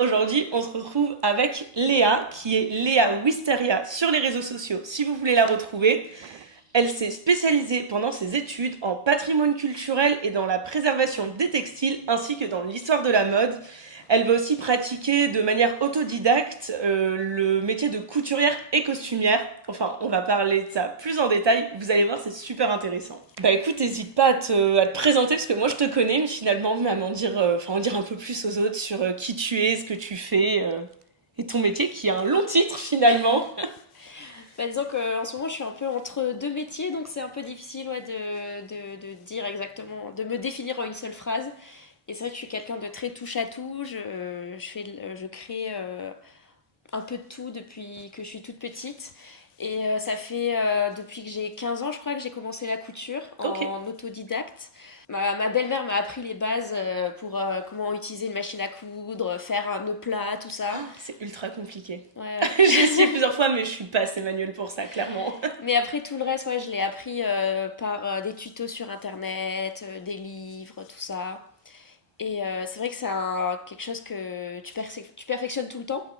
aujourd'hui, on se retrouve avec Léa, qui est Léa Wisteria sur les réseaux sociaux, si vous voulez la retrouver. Elle s'est spécialisée pendant ses études en patrimoine culturel et dans la préservation des textiles, ainsi que dans l'histoire de la mode. Elle va aussi pratiquer de manière autodidacte le métier de couturière et costumière. Enfin, on va parler de ça plus en détail. Vous allez voir, c'est super intéressant. Bah écoute, n'hésite pas à te présenter, parce que moi je te connais, mais finalement, à en dire un peu plus aux autres sur qui tu es, ce que tu fais, et ton métier, qui a un long titre finalement. Bah, disons qu'en ce moment je suis un peu entre deux métiers, donc c'est un peu difficile de dire exactement, de me définir en une seule phrase. Et c'est vrai que je suis quelqu'un de très touche à tout, je crée un peu de tout depuis que je suis toute petite. Et ça fait depuis que j'ai 15 ans, je crois, que j'ai commencé la couture en autodidacte. Ma belle-mère m'a appris les bases pour comment utiliser une machine à coudre, faire un nœud plat, tout ça. C'est ultra compliqué. Ouais. J'ai essayé plusieurs fois, mais je suis pas assez manuelle pour ça, clairement. Mais après tout le reste, ouais, je l'ai appris par des tutos sur internet, des livres, tout ça. Et c'est vrai que c'est quelque chose que tu perfectionnes tout le temps.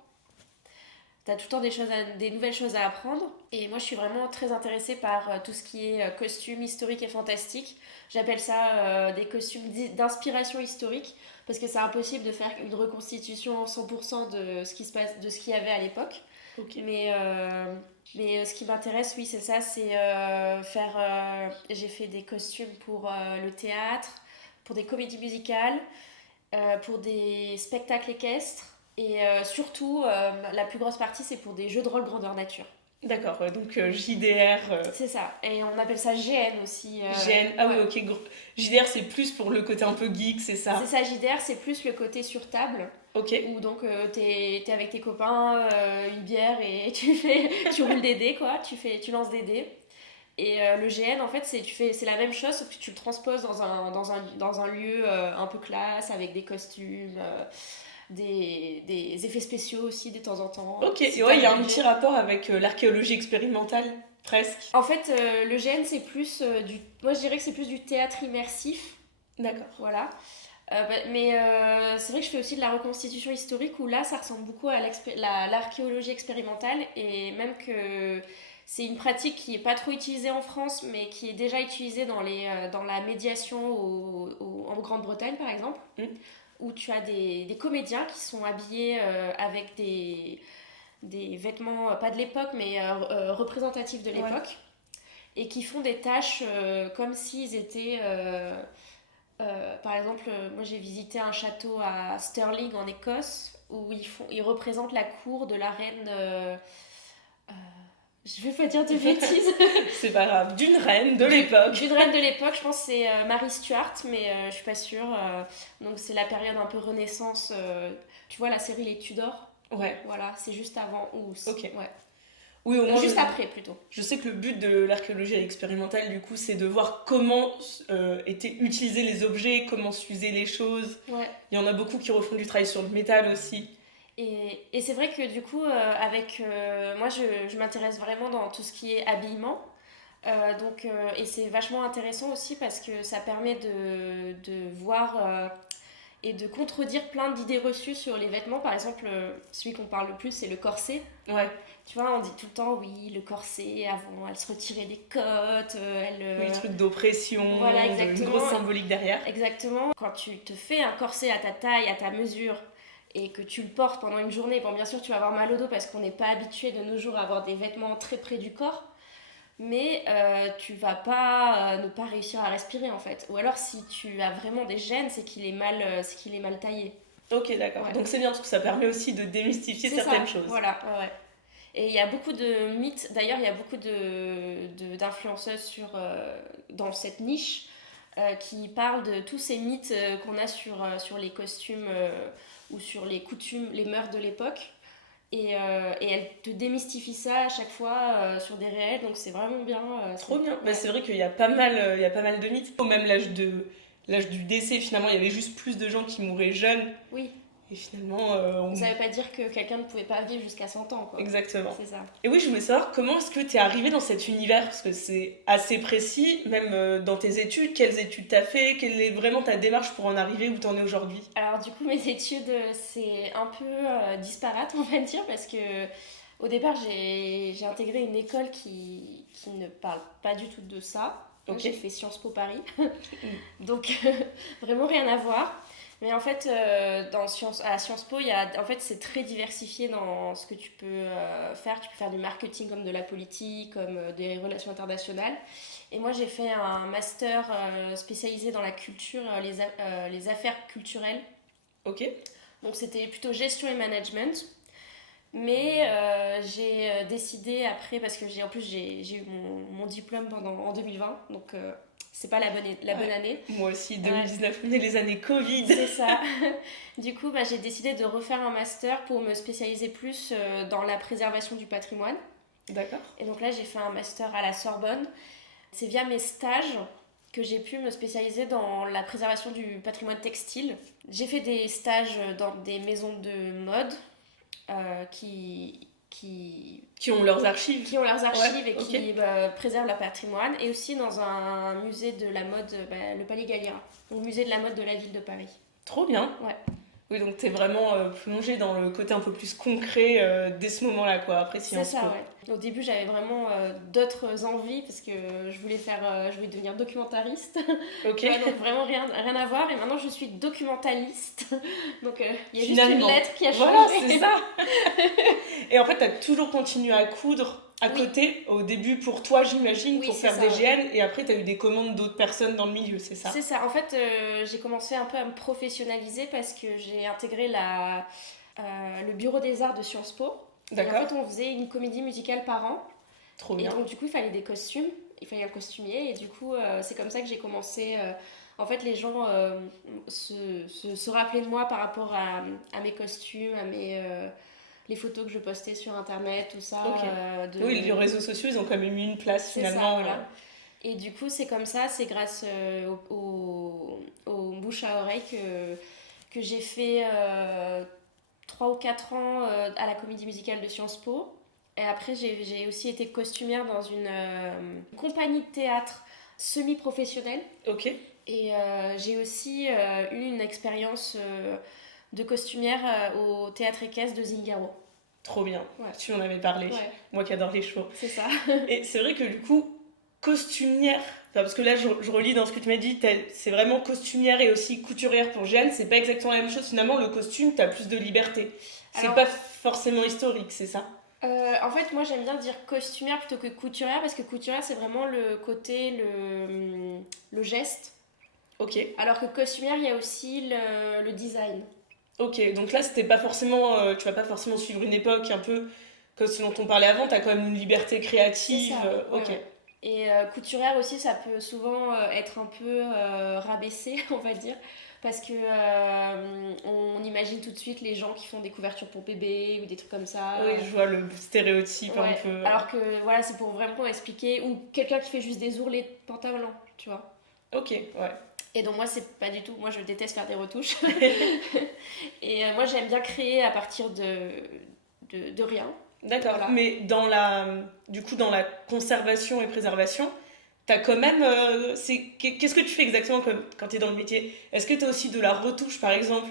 T'as tout le temps des nouvelles choses à apprendre. Et moi, je suis vraiment très intéressée par tout ce qui est costumes historiques et fantastiques. J'appelle ça des costumes d'inspiration historique, parce que c'est impossible de faire une reconstitution 100% de ce qui se passe, de ce qu'il y avait à l'époque. Ok. Mais ce qui m'intéresse, oui, c'est ça, c'est j'ai fait des costumes pour le théâtre, pour des comédies musicales, pour des spectacles équestres. Et surtout, la plus grosse partie, c'est pour des jeux de rôle grandeur nature. D'accord, donc JDR. C'est ça. Et on appelle ça GN aussi. GN. Ah oui, Ouais. ok. JDR, c'est plus pour le côté un peu geek, c'est ça? C'est ça, JDR, c'est plus le côté sur table. Ok. Où donc t'es avec tes copains, une bière et tu roules des dés, quoi. Tu lances des dés. Et le GN, en fait, c'est la même chose, sauf que tu le transposes dans un lieu un peu classe, avec des costumes. Des effets spéciaux aussi de temps en temps. Ok, Si et ouais, il y a un budget. petit rapport avec l'archéologie expérimentale, presque. En fait, le GN, c'est plus moi, je dirais que c'est plus du théâtre immersif. D'accord. Voilà. Mais c'est vrai que je fais aussi de la reconstitution historique où là, ça ressemble beaucoup à l'archéologie expérimentale et même que c'est une pratique qui n'est pas trop utilisée en France, mais qui est déjà utilisée dans la médiation en Grande-Bretagne, par exemple. Mm. Où tu as des comédiens qui sont habillés avec des vêtements, pas de l'époque, mais représentatifs de l'époque, Ouais. et qui font des tâches comme s'ils étaient... par exemple, moi j'ai visité un château à Stirling en Écosse, où ils représentent la cour de la reine... je vais pas dire de bêtises. C'est pas grave. D'une reine de l'époque. D'une reine de l'époque, je pense que c'est Marie Stuart, mais je suis pas sûre. Donc c'est la période un peu Renaissance. Tu vois la série Les Tudors? Ouais. Voilà, c'est juste avant ou Ok. ouais. Oui, au moins. Juste après plutôt. Je sais que le but de l'archéologie expérimentale, du coup, c'est de voir comment étaient utilisés les objets, comment s'usaient les choses. Ouais. Il y en a beaucoup qui refont du travail sur le métal aussi. Et c'est vrai que du coup, moi je m'intéresse vraiment dans tout ce qui est habillement. Et c'est vachement intéressant aussi parce que ça permet de voir et de contredire plein d'idées reçues sur les vêtements. Par exemple, celui qu'on parle le plus, c'est le corset. Ouais. Tu vois, on dit tout le temps, oui, le corset, avant, elle se retirait des côtes, Oui, truc d'oppression, voilà, une exactement. grosse symbolique derrière. Exactement. Quand tu te fais un corset à ta taille, à ta mesure, et que tu le portes pendant une journée, bon, bien sûr, tu vas avoir mal au dos parce qu'on n'est pas habitué de nos jours à avoir des vêtements très près du corps, mais tu vas pas ne pas réussir à respirer en fait. Ou alors, si tu as vraiment des gènes, c'est qu'il est mal taillé. Ok, d'accord. Ouais. Donc c'est bien parce que ça permet aussi de démystifier certaines choses. Voilà, ouais. Et il y a beaucoup de mythes, d'ailleurs, il y a beaucoup d'influenceuses dans cette niche qui parlent de tous ces mythes qu'on a sur les costumes ou sur les coutumes, les mœurs de l'époque. Et elles te démystifient ça à chaque fois sur des réels, donc c'est vraiment bien. Trop bien. Ouais. Bah, c'est vrai qu'il y a il y a pas mal de mythes. Au même l'âge du décès, finalement, il y avait juste plus de gens qui mouraient jeunes. Oui. Et finalement, Ça veut pas dire que quelqu'un ne pouvait pas vivre jusqu'à 100 ans, quoi. Exactement. C'est ça. Et oui, je voulais savoir comment est-ce que tu es arrivée dans cet univers, parce que c'est assez précis, même dans tes études, quelles études t'as fait, quelle est vraiment ta démarche pour en arriver où t'en es aujourd'hui? Alors du coup, mes études, c'est un peu disparate, on va dire, parce que au départ, j'ai intégré une école qui ne parle pas du tout de ça. Donc, Ok. j'ai fait Sciences Po Paris, donc vraiment rien à voir. Mais en fait, à Sciences Po, en fait, c'est très diversifié dans ce que tu peux faire. Tu peux faire du marketing comme de la politique, comme des relations internationales. Et moi, j'ai fait un master spécialisé dans la culture, les affaires culturelles. Ok. Donc, c'était plutôt gestion et management. Mais j'ai décidé après, parce que en plus j'ai eu mon diplôme en 2020, donc c'est pas la bonne Ouais. année. Moi aussi, Ouais. 2019, on est les années Covid. C'est ça. Du coup, bah, j'ai décidé de refaire un master pour me spécialiser plus dans la préservation du patrimoine. D'accord. Et donc là, j'ai fait un master à la Sorbonne. C'est via mes stages que j'ai pu me spécialiser dans la préservation du patrimoine textile. J'ai fait des stages dans des maisons de mode Qui ont leurs archives. qui ont leurs archives Ouais, et ok. qui préservent leur patrimoine, et aussi dans un musée de la mode, le Palais Galliera, donc musée de la mode de la ville de Paris. Trop bien. Ouais. Oui, donc t'es vraiment plongée dans le côté un peu plus concret dès ce moment-là, quoi, après C'est Sciences ça, Po. ouais. Au début, j'avais vraiment d'autres envies parce que je voulais devenir documentariste. Ok. Ouais, donc vraiment rien à voir. Et maintenant, je suis documentaliste. Donc, il y a juste une Finalement. lettre qui a Voilà, changé. c'est ça. Et en fait, t'as toujours continué à coudre à Oui. côté, au début pour toi, j'imagine, Oui, pour c'est faire ça, des ouais. GN, et après, t'as eu des commandes d'autres personnes dans le milieu, c'est ça? C'est ça. En fait, j'ai commencé un peu à me professionnaliser parce que j'ai intégré le bureau des arts de Sciences Po. Et en D'accord. fait, on faisait une comédie musicale par an. Trop Et bien. donc, du coup, il fallait des costumes. Il fallait un costumier. Et du coup, c'est comme ça que j'ai commencé. En fait, les gens se rappelaient de moi par rapport à mes costumes, les photos que je postais sur Internet, tout ça. Ok. Oui, les réseaux sociaux, ils ont quand même eu une place C'est ça, finalement. voilà. Et du coup, c'est comme ça, c'est grâce au bouche à oreille que j'ai fait 3 ou 4 ans à la comédie musicale de Sciences Po. Et après, j'ai aussi été costumière dans une compagnie de théâtre semi-professionnelle. Ok. Et j'ai aussi eu une expérience de costumière au théâtre équestre de Zingaro. Trop bien. Ouais. Tu en avais parlé. Ouais, Moi qui adore les chevaux. c'est ça. Et c'est vrai que du coup, costumière, enfin, parce que là je relis dans ce que tu m'as dit, c'est vraiment costumière et aussi couturière pour Jeanne, c'est pas exactement la même chose. Finalement, le costume, t'as plus de liberté. C'est Alors, pas forcément historique, c'est ça? en fait, moi j'aime bien dire costumière plutôt que couturière parce que couturière c'est vraiment le côté, le geste. Ok. Alors que costumière, il y a aussi le design. Ok, donc là c'était pas forcément, tu vas pas forcément suivre une époque un peu comme ce dont on parlait avant, t'as quand même une liberté C'est créative. ça, ouais, Ok. ouais. Et couturière aussi, ça peut souvent être un peu rabaissé, on va dire. Parce que on imagine tout de suite les gens qui font des couvertures pour bébés ou des trucs comme ça. Oui, je vois le stéréotype un Ouais. peu. Alors que voilà, c'est pour vraiment expliquer. Ou quelqu'un qui fait juste des ourlets de pantalon, tu vois. Ok, ouais. Et donc moi c'est pas du tout, moi je déteste faire des retouches. Et moi j'aime bien créer à partir de rien. D'accord. Voilà. Mais du coup, dans la conservation et préservation, t'as quand même. Qu'est-ce que tu fais exactement quand t'es dans le métier? Est-ce que t'as aussi de la retouche, par exemple,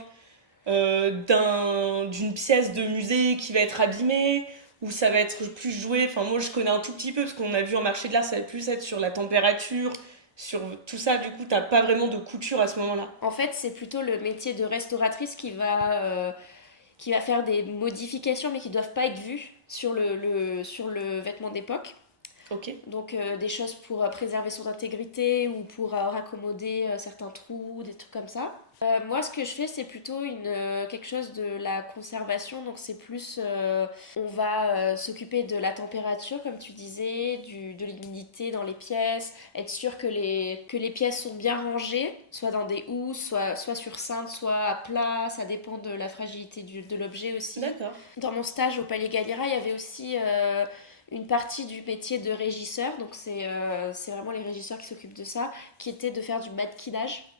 d'une pièce de musée qui va être abîmée? Ou ça va être plus joué? Enfin, moi, je connais un tout petit peu, parce qu'on a vu en marché de l'art, ça va plus être sur la température, sur tout ça. Du coup, t'as pas vraiment de couture à ce moment-là. En fait c'est plutôt le métier de restauratrice qui va faire des modifications mais qui doivent pas être vues sur le vêtement d'époque. Ok. Donc des choses pour préserver son intégrité ou pour raccommoder certains trous, des trucs comme ça. Moi, ce que je fais, c'est plutôt quelque chose de la conservation. Donc, c'est plus, on va s'occuper de la température, comme tu disais, de l'humidité dans les pièces, être sûr que les pièces sont bien rangées, soit dans des housses, soit sur cintre, soit à plat. Ça dépend de la fragilité de l'objet aussi. D'accord. Dans mon stage au Palais Galliera, il y avait aussi une partie du métier de régisseur. Donc, c'est vraiment les régisseurs qui s'occupent de ça, qui était de faire du mannequinage.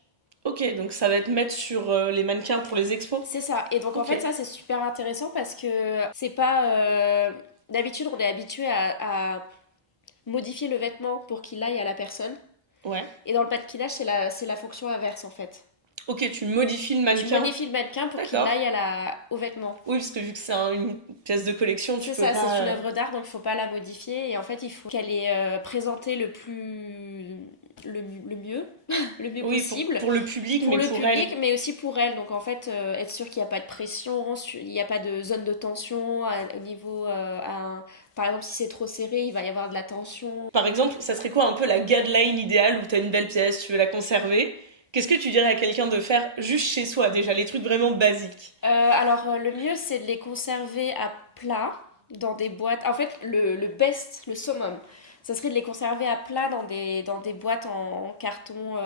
Ok, donc ça va être mettre sur les mannequins pour les expos. C'est ça. Et donc en Ok. fait, ça c'est super intéressant parce que c'est pas. D'habitude, on est habitué à modifier le vêtement pour qu'il aille à la personne. Ouais. Et dans le patinage, c'est la fonction inverse en fait. Ok, tu modifies le Tu mannequin. modifies le mannequin pour qu'il D'accord. aille au vêtement. Oui, parce que vu que c'est une pièce de collection, tu C'est peux ça, pas. c'est une œuvre d'art donc il faut pas la modifier. Et en fait, il faut qu'elle est présentée le mieux, le mieux Oui, possible. pour le public, Pour mais le pour public, elle. mais aussi pour elle. Donc en fait, être sûr qu'il n'y a pas de pression, il n'y a pas de zone de tension au niveau. Par exemple, si c'est trop serré, il va y avoir de la tension. Par exemple, ça serait quoi un peu la guideline idéale où tu as une belle pièce, tu veux la conserver? Qu'est-ce que tu dirais à quelqu'un de faire juste chez soi, déjà, les trucs vraiment basiques? Alors, le mieux, c'est de les conserver à plat dans des boîtes. En fait, le best, le summum, ça serait de les conserver à plat dans des boîtes en carton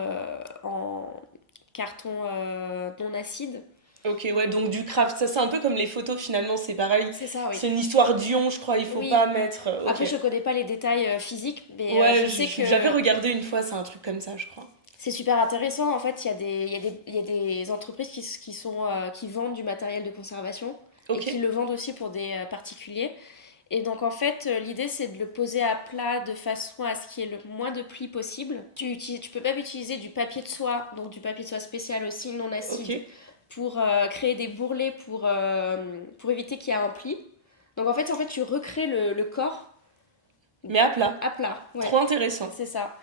non acide. Ok, ouais, donc du craft, ça c'est un peu comme les photos finalement, c'est pareil. C'est ça, oui. C'est une histoire d'ion, je crois, il faut Oui. pas mettre. Ok. Après, je connais pas les détails physiques, mais Ouais, je sais que j'avais regardé une fois, c'est un truc comme ça, je crois. c'est super intéressant. En fait, il y a des entreprises qui vendent du matériel de conservation et Ok. qui le vendent aussi pour des particuliers. Et donc, en fait, l'idée, c'est de le poser à plat de façon à ce qu'il y ait le moins de plis possible. Tu peux même utiliser du papier de soie, donc du papier de soie spécial aussi, non Ok. acide, pour créer des bourrelets pour éviter qu'il y ait un pli. Donc, en fait tu recrées le corps Mais à plat. à plat. Ouais, Trop intéressant. c'est ça.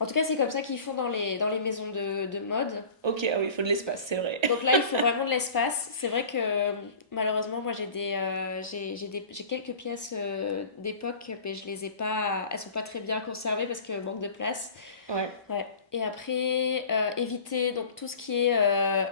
En tout cas, c'est comme ça qu'ils font dans les maisons de mode. Ok, ah oui, il faut de l'espace, c'est vrai. Donc là, il faut vraiment de l'espace. C'est vrai que malheureusement, moi, j'ai quelques pièces d'époque, mais je les ai pas. Elles sont pas très bien conservées parce que manque de place. Ouais. Ouais. Et après, éviter donc tout ce qui est.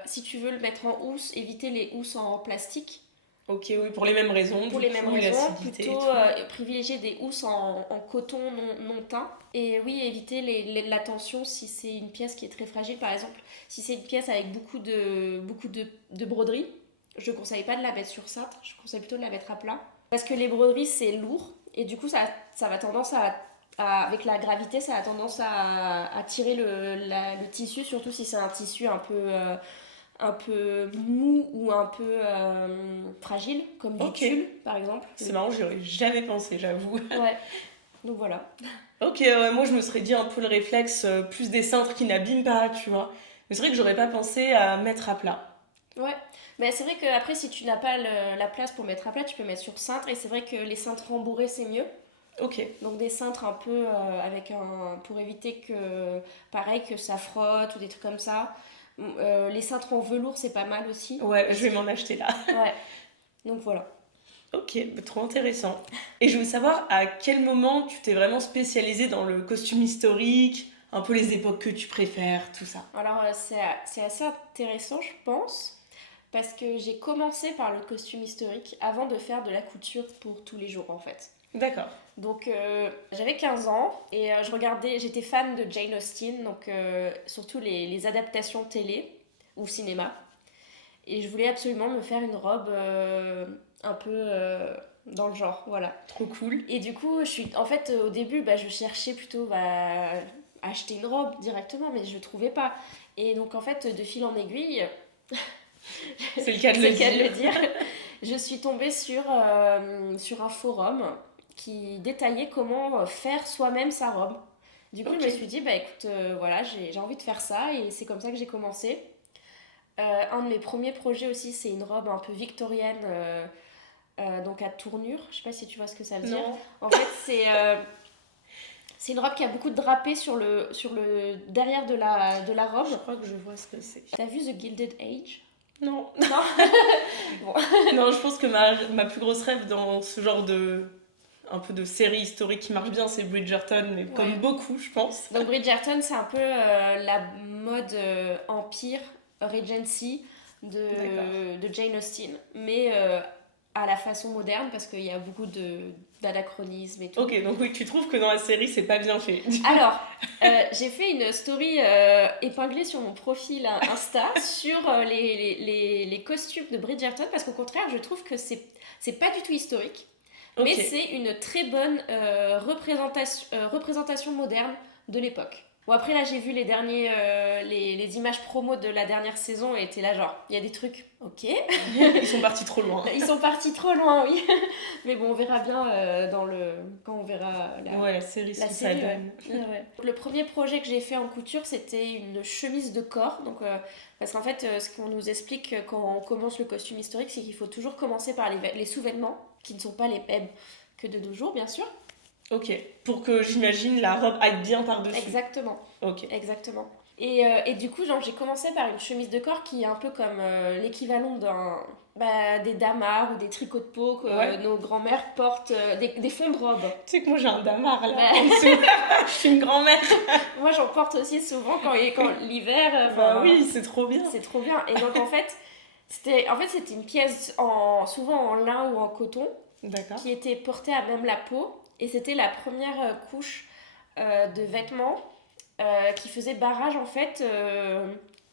Si tu veux le mettre en housse, éviter les housses en plastique. Ok, oui, pour les mêmes raisons, Pour du les mêmes coup, raisons, l'acidité et plutôt tout. privilégier des housses en coton non teint. Et oui, éviter la tension si c'est une pièce qui est très fragile. Par exemple, si c'est une pièce avec beaucoup de broderie, je ne conseille pas de la mettre sur cintre, je conseille plutôt de la mettre à plat. Parce que les broderies, c'est lourd, et du coup, ça va tendance avec la gravité, ça a tendance à tirer le tissu, surtout si c'est un tissu un peu mou ou un peu fragile, comme du Ok. tulle par exemple. C'est marrant, j'y aurais jamais pensé, j'avoue. Ouais, donc voilà. Ok, ouais, moi je me serais dit un peu le réflexe, plus des cintres qui n'abîment pas, tu vois. Mais c'est vrai que j'aurais pas pensé à mettre à plat. Ouais, mais c'est vrai que après si tu n'as pas la place pour mettre à plat, tu peux mettre sur cintre et c'est vrai que les cintres rembourrés c'est mieux. Ok. Donc des cintres un peu pour éviter pareil, que ça frotte ou des trucs comme ça. Les cintres en velours c'est pas mal aussi. Ouais, je vais m'en acheter là. Ouais, donc voilà. Ok, bah, trop intéressant. Et je veux savoir à quel moment tu t'es vraiment spécialisée dans le costume historique, un peu les époques que tu préfères, tout ça. Alors c'est assez intéressant je pense. Parce que j'ai commencé par le costume historique avant de faire de la couture pour tous les jours en fait. D'accord. Donc j'avais 15 ans et j'étais fan de Jane Austen, donc surtout les adaptations télé ou cinéma. Et je voulais absolument me faire une robe un peu dans le genre, voilà. Trop cool. Et du coup, en fait, au début, je cherchais plutôt acheter une robe directement, mais je ne trouvais pas. Et donc en fait, de fil en aiguille, C'est le cas de c'est le le cas de le dire. dire, je suis tombée sur un forum qui détaillait comment faire soi-même sa robe. Du coup, Ok. je me suis dit, bah écoute, voilà, j'ai envie de faire ça et c'est comme ça que j'ai commencé. Un de mes premiers projets aussi, c'est une robe un peu victorienne, donc à tournure. Je sais pas si tu vois ce que ça veut dire. Non. En fait, c'est une robe qui a beaucoup de drapés sur le derrière de la robe. Je crois que je vois ce que c'est. T'as vu The Gilded Age? Non. Non. Bon. Non, je pense que ma plus grosse rêve dans ce genre de un peu de série historique qui marche bien, c'est Bridgerton, mais comme Ouais. beaucoup, je pense. Donc Bridgerton, c'est un peu la mode Empire, Regency D'accord. de Jane Austen, mais à la façon moderne parce qu'il y a beaucoup d'anachronismes et tout. Ok, donc oui, tu trouves que dans la série, c'est pas bien fait. Alors, j'ai fait une story épinglée sur mon profil Insta sur les costumes de Bridgerton parce qu'au contraire, je trouve que c'est pas du tout historique. Mais Ok. c'est une très bonne représentation moderne de l'époque. Bon, après, là, j'ai vu les derniers, les images promo de la dernière saison et était là, genre, il y a des trucs, ok. Ils sont partis trop loin. Ils sont partis trop loin, oui. Mais bon, on verra bien quand on verra La série, ce la que ça série. donne. Ouais. Le premier projet que j'ai fait en couture, c'était une chemise de corps. Donc, parce qu'en fait, ce qu'on nous explique quand on commence le costume historique, c'est qu'il faut toujours commencer par les sous-vêtements, qui ne sont pas les mêmes que de nos jours, bien sûr. Ok, pour que j'imagine la robe aille bien par-dessus. Exactement. Ok. Exactement. Et du coup, genre, j'ai commencé par une chemise de corps qui est un peu comme l'équivalent des damards ou des tricots de peau que nos grands-mères portent, des fonds de robe. Tu sais que moi j'ai un damar là, Ouais. en dessous. Je suis une grand-mère. Moi, j'en porte aussi souvent quand l'hiver. Bah oui, c'est trop bien. C'est trop bien. Et donc, en fait, c'était une pièce souvent en lin ou en coton D'accord. qui était portée à même la peau. Et c'était la première couche de vêtements qui faisait barrage en fait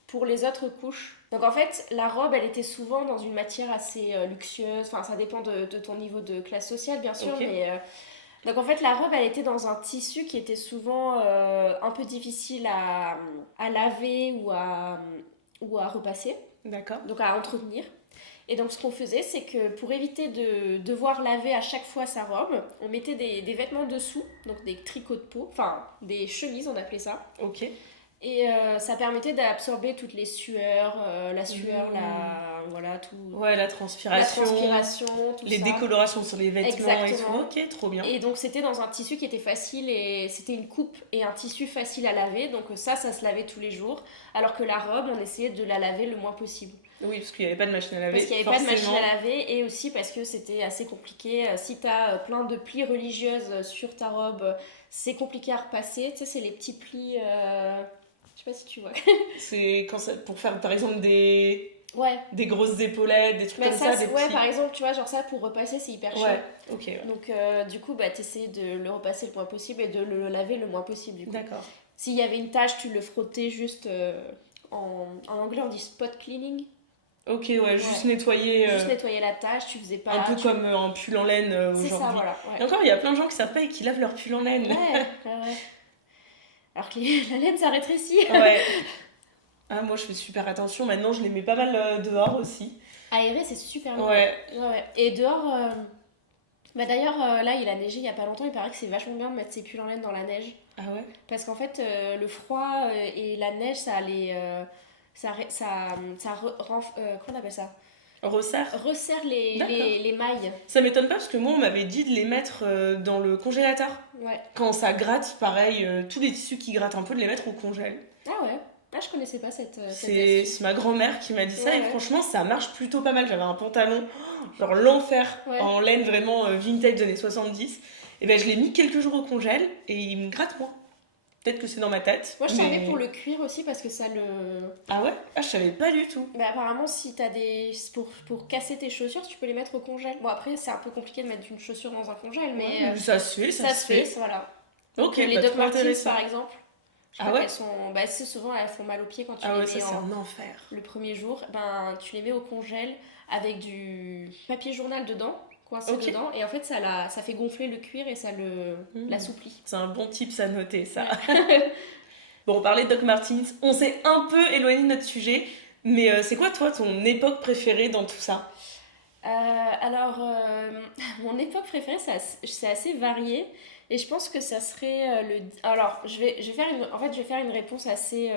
pour les autres couches. Donc en fait, la robe, elle était souvent dans une matière assez luxueuse. Enfin, ça dépend de ton niveau de classe sociale, bien sûr. Ok. Mais donc en fait, la robe, elle était dans un tissu qui était souvent un peu difficile à laver ou à repasser. D'accord. Donc à entretenir. Et donc ce qu'on faisait, c'est que pour éviter de devoir laver à chaque fois sa robe, on mettait des vêtements dessous, donc des tricots de peau, enfin des chemises on appelait ça. Ok. Et ça permettait d'absorber toutes les sueurs, la sueur, voilà, tout. Ouais, la transpiration. Tout les ça. décolorations sur les vêtements. Exactement. Et tout. Ok, trop bien. Et donc c'était dans un tissu qui était facile et c'était une coupe et un tissu facile à laver, donc ça se lavait tous les jours, alors que la robe, on essayait de la laver le moins possible. Oui, parce qu'il n'y avait pas de machine à laver. Parce qu'il n'y avait pas de machine à laver et aussi parce que c'était assez compliqué. Si tu as plein de plis religieuses sur ta robe, c'est compliqué à repasser. Tu sais, c'est les petits plis. Je sais pas si tu vois. C'est pour faire par exemple des grosses épaulettes, des trucs comme ça. Des petits... par exemple, tu vois, genre ça pour repasser, c'est hyper chiant. Ok. Ouais. Donc, du coup, tu essayais de le repasser le moins possible et de le laver le moins possible. Du coup. D'accord. S'il y avait une tache, tu le frottais juste en anglais, on dit spot cleaning. Ok, juste nettoyer. Juste nettoyer la tâche, tu faisais pas. Un peu comme un pull en laine aujourd'hui. C'est ça, voilà. Ouais. Et encore, il y a plein de gens qui savent pas et qui lavent leur pull en laine. Ouais. Alors que la laine, ça rétrécit. Ouais. Ah, moi, je fais super attention. Maintenant, je les mets pas mal dehors aussi. Aérer, c'est super bien. Ouais. Et dehors, d'ailleurs, là, il a neigé il y a pas longtemps. Il paraît que c'est vachement bien de mettre ses pulls en laine dans la neige. Ah ouais? Parce qu'en fait, le froid et la neige, ça les. Comment on appelle ça? Resserre les mailles. Ça m'étonne pas parce que moi on m'avait dit de les mettre dans le congélateur. Ouais. Quand ça gratte, pareil, tous les tissus qui grattent un peu, de les mettre au congèle. Ah ouais. Ah, je connaissais pas cette c'est ma grand-mère qui m'a dit ça et franchement ça marche plutôt pas mal. J'avais un pantalon, genre l'enfer, en laine vraiment vintage des années 70. Et ben je l'ai mis quelques jours au congèle et il me gratte moins. Peut-être que c'est dans ma tête. Moi, je savais pour le cuir aussi parce que ça le. Ah ouais? Ah, je savais pas du tout. Mais apparemment, si t'as des. Pour casser tes chaussures, tu peux les mettre au congèle. Bon, après, c'est un peu compliqué de mettre une chaussure dans un congèle, mais. Ça se fait, ça se fait. Voilà. Ok, donc, les Doc Martens, par exemple. Ah ouais? Elles sont. C'est souvent, elles font mal aux pieds quand tu les mets c'est un enfer. Le premier jour, tu les mets au congèle avec du papier journal dedans. Coincé dedans et en fait ça fait gonfler le cuir et ça l'assouplit. C'est un bon tip à noter ça. Bon, on parlait de Doc Martens, on s'est un peu éloigné de notre sujet, mais c'est quoi toi ton époque préférée dans tout ça? Mon époque préférée c'est assez varié et je pense que ça serait alors je vais faire une réponse assez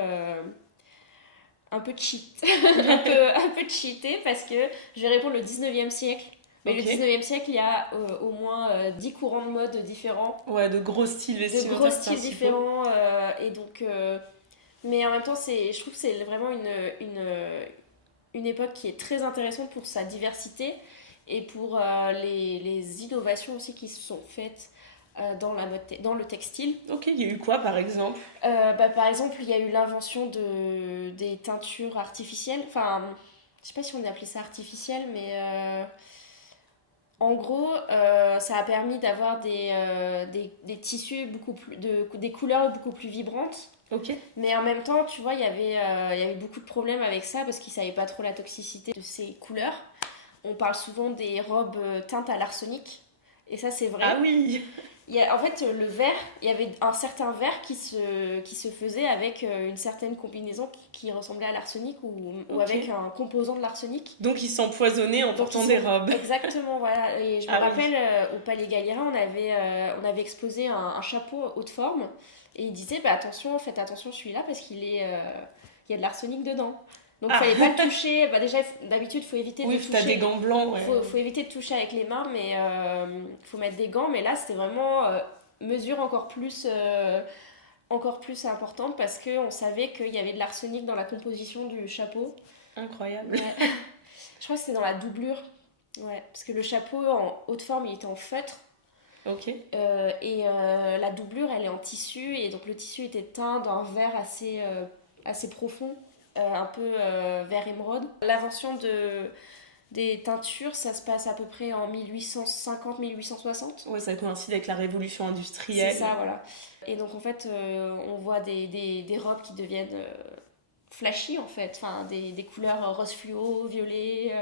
un peu cheat un peu cheatée parce que je vais répondre le 19e siècle. Mais le 19e siècle, il y a au moins 10 courants de mode différents. Ouais, de gros styles vestimentaires. De gros styles différents. Et donc, mais en même temps, je trouve que c'est vraiment une époque qui est très intéressante pour sa diversité et pour les innovations aussi qui se sont faites dans le textile. Ok, il y a eu quoi par exemple? Par exemple, il y a eu l'invention des teintures artificielles. Enfin, je sais pas si on appelait ça artificiel, mais... En gros, ça a permis d'avoir des tissus des couleurs beaucoup plus vibrantes. Ok. Mais en même temps, tu vois, il y avait beaucoup de problèmes avec ça parce qu'ils ne savaient pas trop la toxicité de ces couleurs. On parle souvent des robes teintes à l'arsenic. Et ça, c'est vrai. Ah oui. En fait, le verre, il y avait un certain verre qui se faisait avec une certaine combinaison qui ressemblait à l'arsenic ou Ok. avec un composant de l'arsenic. Donc ils s'empoisonnaient en Donc, portant des robes. exactement, voilà. Et je me Ah oui. rappelle, au Palais Galliera, on avait exposé un chapeau haute forme. Et il disait, bah, attention, faites attention celui-là parce il y a de l'arsenic dedans. Donc, il Ah fallait pas le toucher. Bah, déjà, d'habitude, il faut éviter de oui, t'as des toucher. gants blancs, ouais. Faut éviter de toucher avec les mains, mais faut mettre des gants. Mais là, c'était vraiment mesure encore plus importante parce qu'on savait qu'il y avait de l'arsenic dans la composition du chapeau. Incroyable. Ouais. Je crois que c'était dans la doublure. Ouais, parce que le chapeau en haute forme, il était en feutre. Ok. La doublure, elle est en tissu. Et donc, le tissu était teint d'un vert assez profond, un peu vert émeraude. L'invention des teintures, ça se passe à peu près en 1850-1860. Ouais, ça coïncide avec la révolution C'est industrielle. ça, voilà. Et donc, en fait, on voit des robes qui deviennent flashy, en fait. Enfin, des couleurs rose fluo, violet.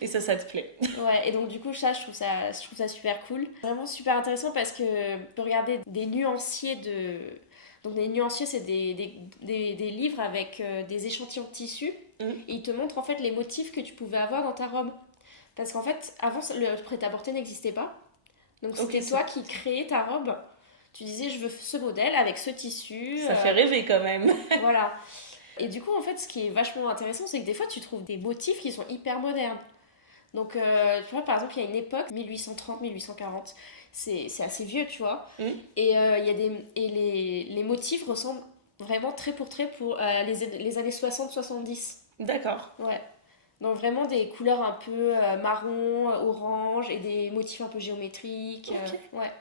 Et ça te plaît. Ouais, et donc, du coup, ça, je trouve ça super cool. Vraiment super intéressant parce que tu peux regarder des nuanciers de... Donc, des nuanciers, c'est des livres avec des échantillons de tissu. Mm. Et ils te montrent, en fait, les motifs que tu pouvais avoir dans ta robe. Parce qu'en fait, avant, le prêt-à-porter n'existait pas. Donc, c'était Ok, toi qui créais ta robe. Tu disais, je veux ce modèle avec ce tissu. ça fait rêver quand même. Voilà. Et du coup, en fait, ce qui est vachement intéressant, c'est que des fois, tu trouves des motifs qui sont hyper modernes. Donc, tu vois, par exemple, il y a une époque, 1830-1840, c'est assez vieux, tu vois. Mm. Et, les motifs ressemblent vraiment trait pour trait pour les années 60-70. D'accord. Ouais. Donc, vraiment des couleurs un peu marron, orange et des motifs un peu géométriques. Ok. Ouais.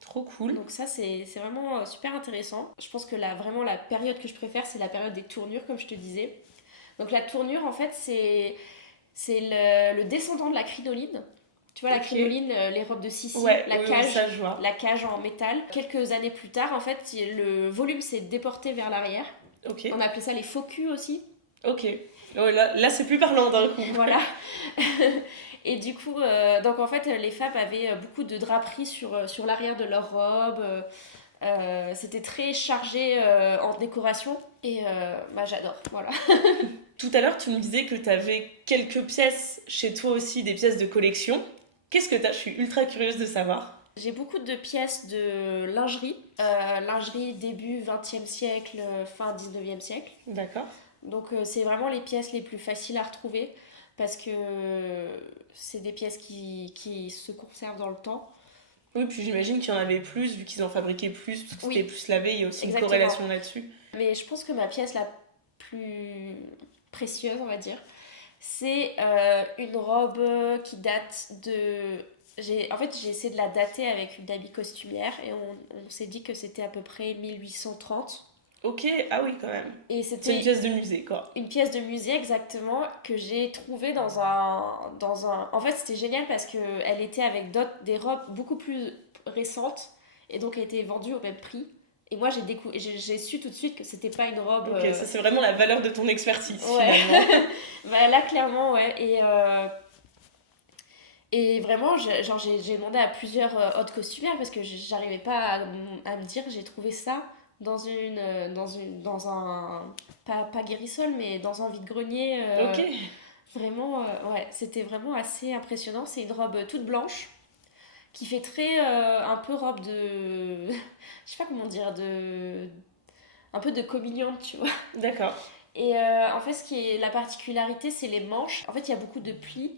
Trop cool. Donc ça, c'est vraiment super intéressant. Je pense que vraiment la période que je préfère, c'est la période des tournures, comme je te disais. Donc la tournure, en fait, c'est le descendant de la crinoline. Tu vois, la Ok. crinoline, les robes de Sissi, Ouais, la oui, cage, oui, ça je vois. la cage en métal. Quelques années plus tard, en fait, le volume s'est déporté vers l'arrière. Ok. On appelait ça les faux culs aussi. Ok. Ouais, là c'est plus parlant d'un coup. Voilà. Et du coup, donc en fait, les femmes avaient beaucoup de draperies sur l'arrière de leur robe. C'était très chargé en décoration. Et bah, j'adore, voilà. Tout à l'heure, tu me disais que tu avais quelques pièces chez toi aussi, des pièces de collection. Qu'est-ce que t'as? Je suis ultra curieuse de savoir. J'ai beaucoup de pièces de lingerie. Lingerie début 20e siècle, fin 19e siècle. D'accord. Donc c'est vraiment les pièces les plus faciles à retrouver parce que c'est des pièces qui se conservent dans le temps. Oui, puis j'imagine qu'il y en avait plus, vu qu'ils en fabriquaient plus, parce que Oui. c'était plus lavé, il y a aussi Exactement. une corrélation là-dessus. Mais je pense que ma pièce la plus précieuse, on va dire, c'est une robe qui date de... En fait, j'ai essayé de la dater avec une amie costumière et on s'est dit que c'était à peu près 1830. Ok, ah oui, quand même. Et C'est une c'était pièce de musée, quoi. une pièce de musée exactement que j'ai trouvée dans un... En fait, c'était génial parce qu'elle était avec des robes beaucoup plus récentes et donc elle était vendue au même prix. Et moi, j'ai su tout de suite que c'était pas une robe... Ok, ça c'est vraiment la valeur de ton expertise, Ouais. finalement. Bah, là, clairement, ouais. Et vraiment, j'ai demandé à plusieurs autres costumières parce que j'arrivais pas à me dire, j'ai trouvé ça dans un, pas guérisol, mais dans un vide-grenier. Ok. Vraiment, ouais, c'était vraiment assez impressionnant. C'est une robe toute blanche qui fait très, un peu robe de, je sais pas comment dire, un peu de communiante, tu vois. D'accord. Et en fait, ce qui est la particularité, c'est les manches. En fait, il y a beaucoup de plis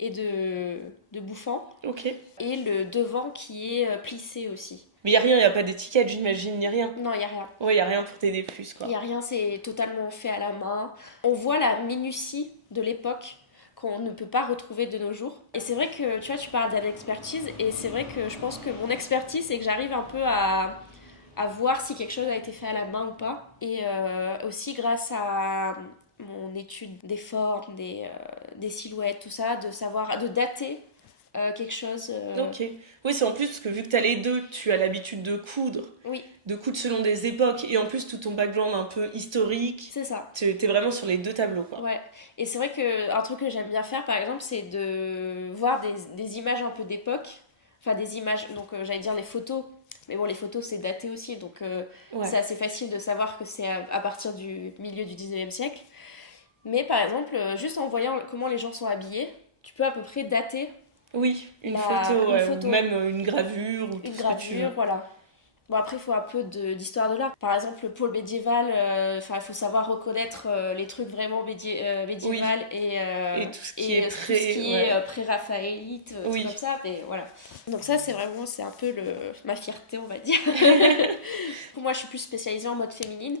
et de bouffants. Ok. Et le devant qui est plissé aussi. Mais il y a rien, il y a pas d'étiquette, j'imagine, ni rien. Non, il n'y a rien. Ouais, il y a rien pour t'aider plus, quoi. Il n'y a rien, c'est totalement fait à la main. On voit la minutie de l'époque qu'on ne peut pas retrouver de nos jours. Et c'est vrai que, tu vois, tu parles d'expertise, et c'est vrai que je pense que mon expertise, c'est que j'arrive un peu à voir si quelque chose a été fait à la main ou pas. Et aussi grâce à mon étude des formes, des silhouettes, tout ça, de dater quelque chose. Ok. Oui, c'est en plus parce que vu que t'as les deux, tu as l'habitude de coudre. Oui. De coudre selon des époques et en plus tout ton background un peu historique. C'est ça. T'es vraiment sur les deux tableaux, quoi. Ouais. Et c'est vrai qu'un truc que j'aime bien faire, par exemple, c'est de voir des images un peu d'époque enfin des images, donc j'allais dire les photos, mais bon les photos c'est daté aussi, donc Ouais. c'est assez facile de savoir que c'est à partir du milieu du 19e siècle. Mais par exemple, juste en voyant comment les gens sont habillés, tu peux à peu près dater Oui, une la, photo, une ouais, ou photo, même une gravure, ou tout une ce que tu veux. gravure, voilà. Bon, après, il faut un peu d'histoire de l'art. Par exemple, pour le médiéval, il faut savoir reconnaître les trucs vraiment Oui, médiéval et tout ce qui et est tout ce qui est ouais. pré-raphaélite, tout comme Oui, ça. Mais voilà. Donc ça, c'est un peu ma fierté, on va dire. Moi, je suis plus spécialisée en mode féminine.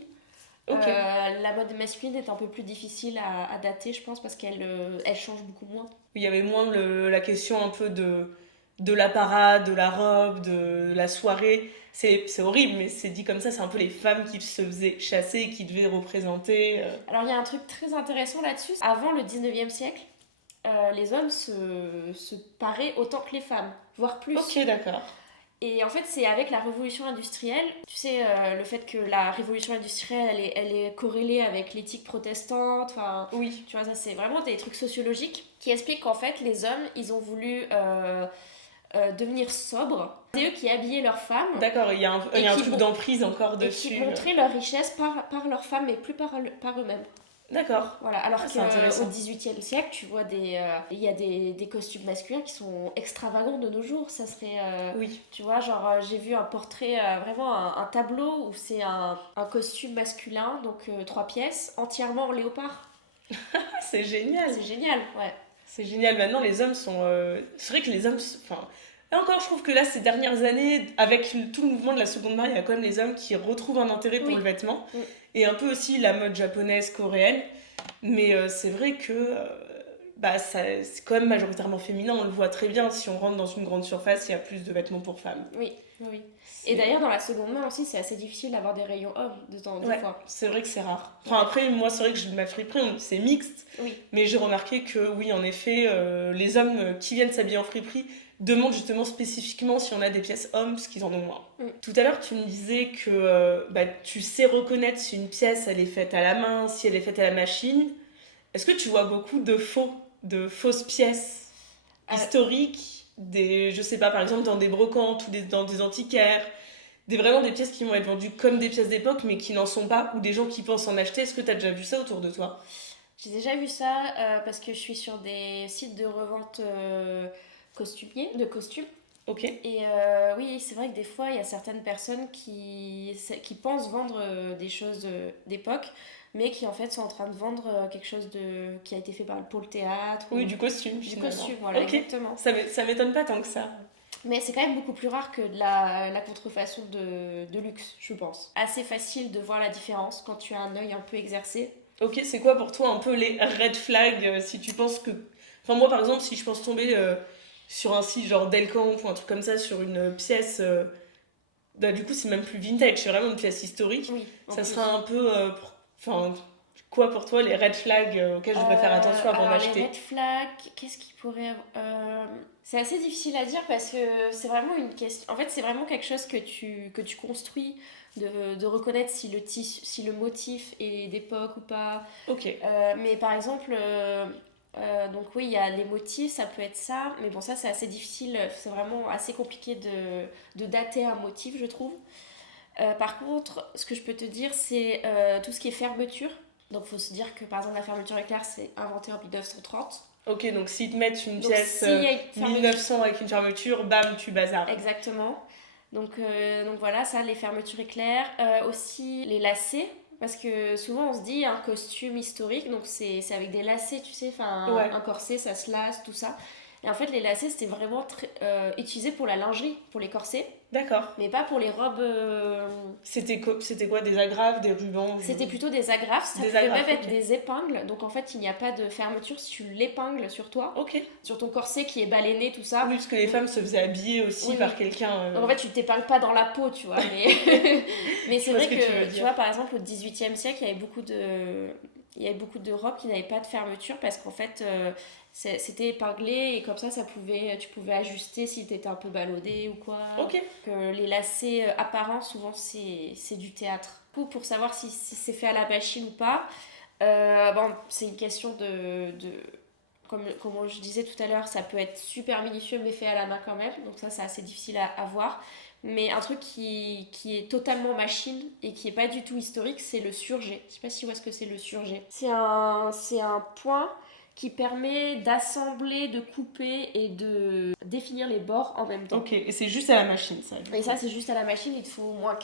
ok. La mode masculine est un peu plus difficile à dater, je pense, parce elle change beaucoup moins. Il y avait moins la question un peu de la parade, de la robe, de la soirée. C'est horrible, mais c'est dit comme ça, c'est un peu les femmes qui se faisaient chasser, qui devaient représenter. Alors, il y a un truc très intéressant là-dessus. Avant le 19e siècle, les hommes se paraient autant que les femmes, voire plus. Ok, d'accord. Et en fait, c'est avec la révolution industrielle, tu sais, le fait que la révolution industrielle, elle est corrélée avec l'éthique protestante, enfin, Oui, tu vois, ça c'est vraiment des trucs sociologiques qui expliquent qu'en fait, les hommes, ils ont voulu devenir sobres. C'est eux qui habillaient leurs femmes d'accord, il et y a un qui, truc d'emprise encore et qui dessus. montraient leur richesse par leurs femmes, mais plus par eux-mêmes. D'accord, Voilà, alors ah, c'est qu'au intéressant. XVIIIe siècle, tu vois, il y a des costumes masculins qui sont extravagants de nos jours. Ça serait, Oui, tu vois, genre, j'ai vu un portrait, vraiment un tableau où c'est un costume masculin, donc 3 pièces, entièrement en léopard. ah, c'est génial. C'est génial, ouais. C'est génial. Maintenant, les hommes sont. C'est vrai que les hommes. Enfin, là encore, je trouve que là, ces dernières années, avec tout le mouvement de la seconde main, il y a quand même les hommes qui retrouvent un intérêt pour Oui. le vêtement. Mm. Et un peu aussi la mode japonaise, coréenne. Mais c'est vrai que bah, c'est quand même majoritairement féminin. On le voit très bien. Si on rentre dans une grande surface, il y a plus de vêtements pour femmes. Oui, oui. Et C'est- d'ailleurs, dans la seconde main aussi, c'est assez difficile d'avoir des rayons hommes des Ouais, fois. c'est vrai que c'est rare. Enfin, Ouais. après, moi, c'est vrai que ma friperie, c'est mixte. Oui. Mais j'ai remarqué que, oui, en effet, les hommes qui viennent s'habiller en friperie demandent justement spécifiquement si on a des pièces hommes, parce qu'ils en ont moins. Mm. Tout à l'heure, tu me disais que bah, tu sais reconnaître si une pièce, elle est faite à la main, si elle est faite à la machine. Est-ce que tu vois beaucoup de fausses pièces Euh, historiques, je sais pas, par exemple, dans des brocantes ou dans des antiquaires, vraiment des pièces qui vont être vendues comme des pièces d'époque, mais qui n'en sont pas, ou des gens qui pensent en acheter. Est-ce que tu as déjà vu ça autour de toi? J'ai déjà vu ça parce que je suis sur des sites de revente de costumes. Ok. Et oui, c'est vrai que des fois, il y a certaines personnes qui pensent vendre des choses d'époque, mais qui en fait sont en train de vendre quelque chose qui a été fait pour le théâtre Oui, ou du costume, du finalement. costume, voilà, Ok, exactement. ça m'étonne pas tant que ça. Mais c'est quand même beaucoup plus rare que de la contrefaçon de luxe, je pense. Assez facile de voir la différence quand tu as un œil un peu exercé. Ok, c'est quoi pour toi un peu les red flags si tu penses que... Enfin, moi, par exemple, si je pense tomber sur un site genre Delcamp ou un truc comme ça, sur une pièce... bah, du coup, c'est même plus vintage, c'est vraiment une pièce historique. Oui, en Ça plus. sera un peu... Enfin, quoi pour toi les red flags auxquels je devrais faire attention avant Alors les d'acheter? red flags, qu'est-ce qu'il pourrait... C'est assez difficile à dire parce que c'est vraiment une question... En fait, c'est vraiment quelque chose que tu construis, de reconnaître si le motif est d'époque ou pas. Ok, Mais par exemple, donc oui, il y a les motifs, ça peut être ça, mais bon, ça c'est assez difficile, c'est vraiment assez compliqué de dater un motif, je trouve. Par contre, ce que je peux te dire, c'est tout ce qui est fermeture. Donc, il faut se dire que par exemple, la fermeture éclair, c'est inventé en 1930. ok, donc s'ils te mettent une Donc, pièce s'il y a une fermeture. 1900 avec une fermeture, bam, tu bazar. Exactement. Donc voilà, ça, les fermetures éclairs. Aussi, les lacets. Parce que souvent, on se dit un costume historique, donc c'est avec des lacets, tu sais, enfin, Ouais, un corset, ça se lace, tout ça. Et en fait, les lacets, c'était vraiment utilisé pour la lingerie, pour les corsets, d'accord. mais pas pour les robes. C'était quoi, des agrafes, des rubans? C'était plutôt des agrafes, ça Des pouvait agrafes, même être ok. des épingles. Donc en fait, il n'y a pas de fermeture si tu l'épingles sur toi, Ok. sur ton corset qui est baleiné, tout ça. Oui, parce que les femmes se faisaient habiller aussi Oui, par oui. quelqu'un. Donc en fait, tu t'épingles pas dans la peau, tu vois. Mais Je c'est vois ce vrai que tu veux que, tu dire. vois, par exemple, au XVIIIe siècle, il y avait beaucoup de robes qui n'avaient pas de fermeture parce qu'en fait, c'était épinglé et comme ça, tu pouvais ajuster si t'étais un peu ballonné ou quoi. Ok. Que les lacets apparents, souvent, c'est du théâtre. Du coup, pour savoir si c'est fait à la machine ou pas, bon, c'est une question comme je disais tout à l'heure, ça peut être super minutieux mais fait à la main quand même, donc ça c'est assez difficile à voir. Mais un truc qui est totalement machine et qui est pas du tout historique, c'est le surjet. Je sais pas si vous voyez ce que c'est le surjet. C'est un point qui permet d'assembler, de couper et de définir les bords en même temps. Ok, et c'est juste à la machine, ça. Et ça, c'est juste à la machine. Il te faut au moins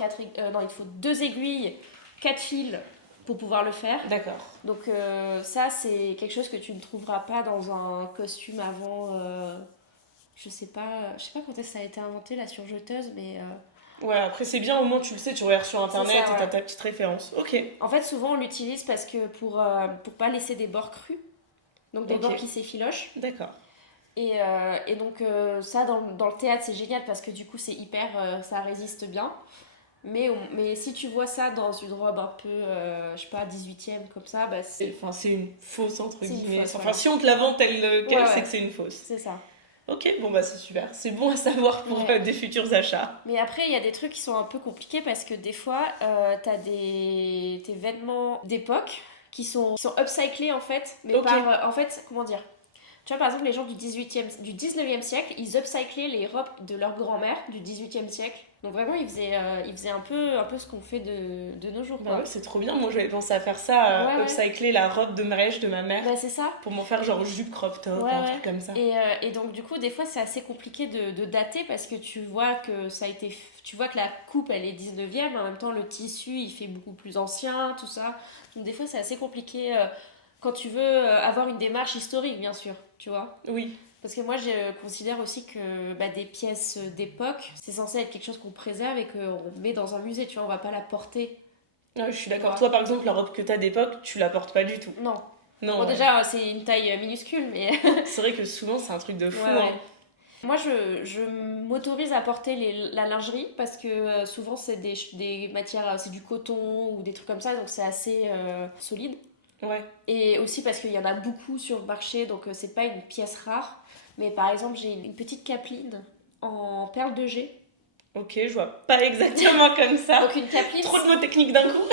non, il te faut 2 aiguilles, 4 fils pour pouvoir le faire. D'accord. Donc ça, c'est quelque chose que tu ne trouveras pas dans un costume avant... je sais pas quand est-ce que ça a été inventé, la surjeteuse, mais... Ouais, après c'est bien, au moins tu le sais, tu regardes sur internet ça, et t'as ta petite référence. Ok. En fait, souvent on l'utilise parce que pour pas laisser des bords crus, donc des bords qui s'effilochent. D'accord. Et donc ça, dans le théâtre, c'est génial parce que du coup, c'est hyper... ça résiste bien. Mais si tu vois ça dans une robe un peu, je sais pas, 18e comme ça, bah c'est une fausse entre guillemets. Fausse, enfin, si on te la vend telle quelle, c'est que c'est une fausse. C'est ça. Ok, bon bah c'est super. C'est bon à savoir pour des futurs achats. Mais après, il y a des trucs qui sont un peu compliqués parce que des fois, t'as tes vêtements d'époque qui sont upcyclés en fait. Mais en fait, comment dire? Tu vois, par exemple, les gens du 19e siècle, ils upcyclaient les robes de leur grand-mère du 18e siècle. Donc vraiment, ils faisaient un peu ce qu'on fait de nos jours. Bah ouais, c'est trop bien. Moi, j'avais pensé à faire ça, upcycler la robe de mariage de ma mère. Bah, c'est ça. Pour m'en faire genre jupe crop top, un truc comme ça. Et donc, du coup, des fois, c'est assez compliqué de dater parce que tu vois que ça a été... Tu vois que la coupe, elle est 19e, en même temps, le tissu, il fait beaucoup plus ancien, tout ça. Donc, des fois, c'est assez compliqué quand tu veux avoir une démarche historique, bien sûr, tu vois. Oui. Parce que moi, je considère aussi que des pièces d'époque, c'est censé être quelque chose qu'on préserve et qu'on met dans un musée, tu vois, on va pas la porter. Je suis d'accord. Toi, par exemple, la robe que t'as d'époque, tu la portes pas du tout. Non. Non. Bon, déjà, c'est une taille minuscule, mais... c'est vrai que souvent, c'est un truc de fou. Moi, je m'autorise à porter la lingerie parce que souvent, c'est des matières, c'est du coton ou des trucs comme ça, donc c'est assez solide. Ouais. Et aussi parce qu'il y en a beaucoup sur le marché, donc c'est pas une pièce rare. Mais par exemple, j'ai une petite capeline en perle de G. Ok, je vois pas exactement comme ça. Donc une capeline... Trop de mots techniques d'un coup.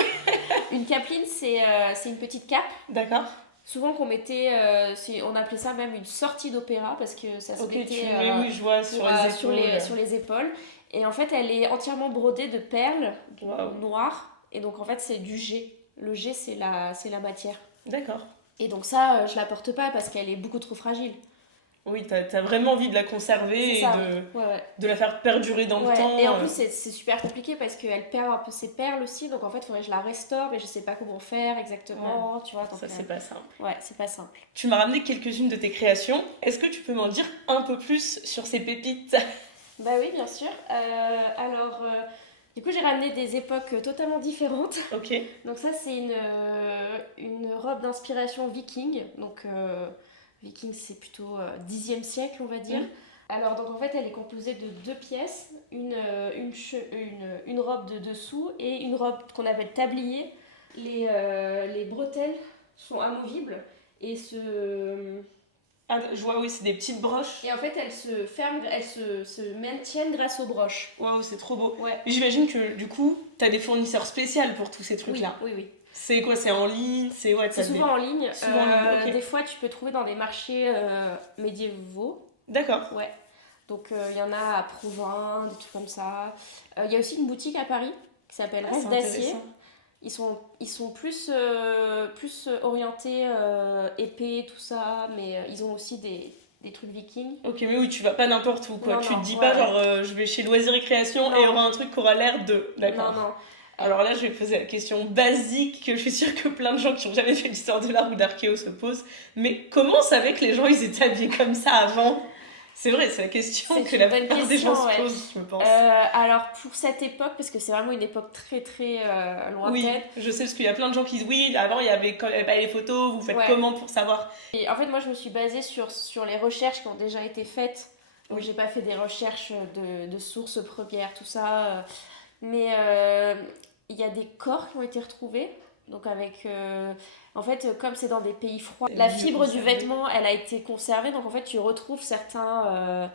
Une capeline, c'est une petite cape. D'accord. Souvent qu'on mettait, on appelait ça même une sortie d'opéra parce que ça se mettait oui, je vois, sur les épaules. Et en fait, elle est entièrement brodée de perles noires. Et donc en fait, c'est du G. Le G, c'est la matière. D'accord. Et donc ça, je la porte pas parce qu'elle est beaucoup trop fragile. Oui, t'as vraiment envie de la conserver et de la faire perdurer dans le temps. Et en plus, c'est super compliqué parce qu'elle perd un peu ses perles aussi. Donc en fait, il faudrait que je la restaure, mais je sais pas comment faire exactement. Tu vois, donc, ça, c'est pas simple. Ouais, c'est pas simple. Tu m'as ramené quelques-unes de tes créations. Est-ce que tu peux m'en dire un peu plus sur ces pépites? Bah oui, bien sûr. Du coup, j'ai ramené des époques totalement différentes. Ok. Donc ça, c'est une robe d'inspiration viking. Donc viking, c'est plutôt 10e siècle, on va dire. Alors, donc en fait, elle est composée de 2 pièces. Une robe de dessous et une robe qu'on appelle tablier. Les bretelles sont amovibles et je vois, oui, c'est des petites broches. Et en fait, elles se ferment, elles se maintiennent grâce aux broches. Waouh, c'est trop beau. Ouais. J'imagine que du coup, t'as des fournisseurs spéciaux pour tous ces trucs-là. Oui. C'est quoi? C'est en ligne? C'est souvent en ligne. Okay. Des fois, tu peux trouver dans des marchés médiévaux. D'accord. Ouais. Donc, il y en a à Provins, des trucs comme ça. Il y a aussi une boutique à Paris qui s'appelle Reste d'Acier. Ils sont plus orientés épée, tout ça, mais ils ont aussi des trucs vikings. Ok, mais oui, tu vas pas n'importe où, quoi. Tu te dis pas, genre, je vais chez Loisirs et Création et il y aura un truc qui aura l'air de... D'accord. Non. Alors là, je vais poser la question basique que je suis sûre que plein de gens qui ont jamais fait l'histoire de l'art ou d'archéo se posent. Mais comment on savait que les gens, ils étaient habillés comme ça avant? C'est vrai, c'est la question que la plupart des gens se posent, je pense. Alors, pour cette époque, parce que c'est vraiment une époque très, très lointaine. Oui, je sais, parce qu'il y a plein de gens qui disent, oui, avant, il y avait pas les photos, vous faites comment pour savoir? Et en fait, moi, je me suis basée sur les recherches qui ont déjà été faites. Donc, j'ai pas fait des recherches de sources premières, tout ça. Mais il y a des corps qui ont été retrouvés. Donc, avec... En fait, comme c'est dans des pays froids, la fibre du vêtement, elle a été conservée. Donc, en fait, tu retrouves certains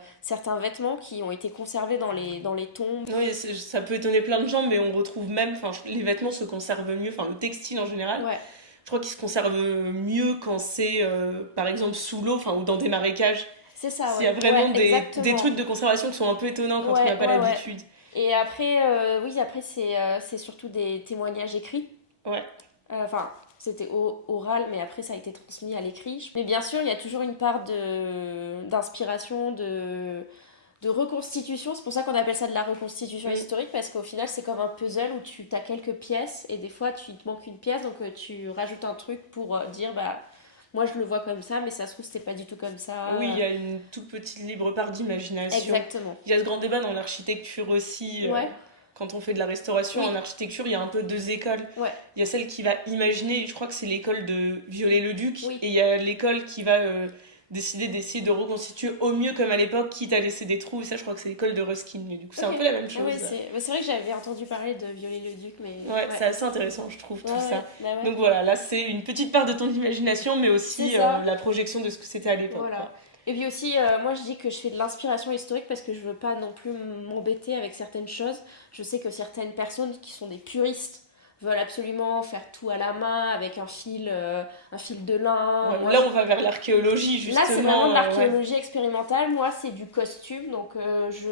vêtements qui ont été conservés dans les tombes. Oui, ça peut étonner plein de gens, mais on retrouve même... Enfin, les vêtements se conservent mieux, enfin, le textile en général. Ouais. je crois qu'ils se conservent mieux quand c'est, par exemple, sous l'eau, enfin, ou dans des marécages. C'est ça, Il y a ouais. vraiment Ouais, des exactement. trucs de conservation qui sont un peu étonnants quand on n'a Ouais, pas ouais, ouais. l'habitude. Et après, oui, après c'est surtout des témoignages écrits. Ouais. Enfin, c'était oral, mais après ça a été transmis à l'écrit. Mais bien sûr, il y a toujours une part d'inspiration, de reconstitution. C'est pour ça qu'on appelle ça de la reconstitution Mm. historique, parce qu'au final, c'est comme un puzzle où tu as quelques pièces, et des fois, il te manque une pièce, donc tu rajoutes un truc pour dire, bah, moi je le vois comme ça, mais ça se trouve, c'était pas du tout comme ça. Oui, il y a une toute petite libre part d'imagination. Exactement. Il y a ce grand débat dans l'architecture aussi. Ouais. Quand on fait de la restauration Oui. en architecture, il y a un peu deux écoles. Ouais. Il y a celle qui va imaginer, je crois que c'est l'école de Viollet-le-Duc, Oui. et il y a l'école qui va décider d'essayer de reconstituer au mieux comme à l'époque, quitte à laisser des trous. Et ça, je crois que c'est l'école de Ruskin. Mais du coup, c'est un peu la même chose. Ouais, c'est vrai que j'avais entendu parler de Viollet-le-Duc, mais... Ouais, c'est assez intéressant, je trouve, tout ça. Bah ouais. Donc voilà, là, c'est une petite part de ton imagination, mais aussi la projection de ce que c'était à l'époque. Voilà. Quoi. Et puis aussi, moi je dis que je fais de l'inspiration historique parce que je veux pas non plus m'embêter avec certaines choses. Je sais que certaines personnes qui sont des puristes veulent absolument faire tout à la main avec un fil de lin. Ouais, là, on va vers l'archéologie, justement. Là, c'est vraiment de l'archéologie expérimentale. Moi, c'est du costume, donc je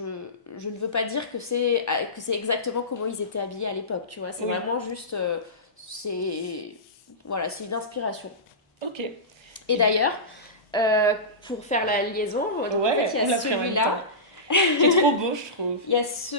ne veux pas dire que c'est exactement comment ils étaient habillés à l'époque, tu vois. C'est vraiment juste... voilà, c'est une inspiration. Ok. Et d'ailleurs, pour faire la liaison, donc en fait, il y a celui-là. Qui est trop beau, je trouve. Il y a ce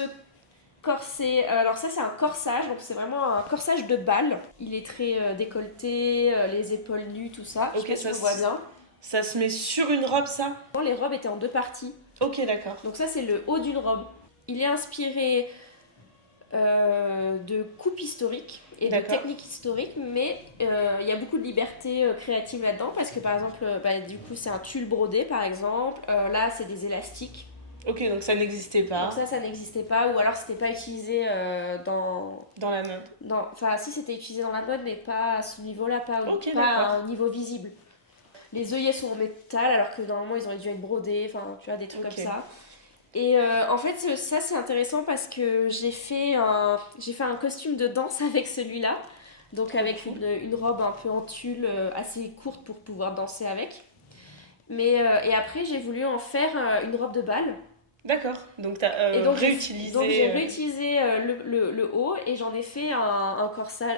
corset. Alors, ça, c'est un corsage. Donc, c'est vraiment un corsage de bal. Il est très décolleté, les épaules nues, tout ça. Ok, ça se voit bien. Ça se met sur une robe, ça? Les robes étaient en deux parties. Ok, d'accord. Donc, ça, c'est le haut d'une robe. Il est inspiré de coupes historiques et de techniques historiques, mais il y a beaucoup de liberté créative là-dedans parce que par exemple, du coup, c'est un tulle brodé par exemple. Là, c'est des élastiques. Ok, donc ça n'existait pas. Donc ça n'existait pas, ou alors c'était pas utilisé dans la mode. Enfin, si c'était utilisé dans la mode, mais pas à ce niveau-là, pas à un niveau visible. Les œillets sont en métal, alors que normalement ils auraient dû être brodés, enfin, tu vois, des trucs comme ça. Et en fait, ça c'est intéressant parce que j'ai fait un costume de danse avec celui-là. Donc avec une robe un peu en tulle assez courte pour pouvoir danser avec. Et après, j'ai voulu en faire une robe de bal. D'accord, donc tu as réutilisé... Donc j'ai réutilisé le haut et j'en ai fait un corsage,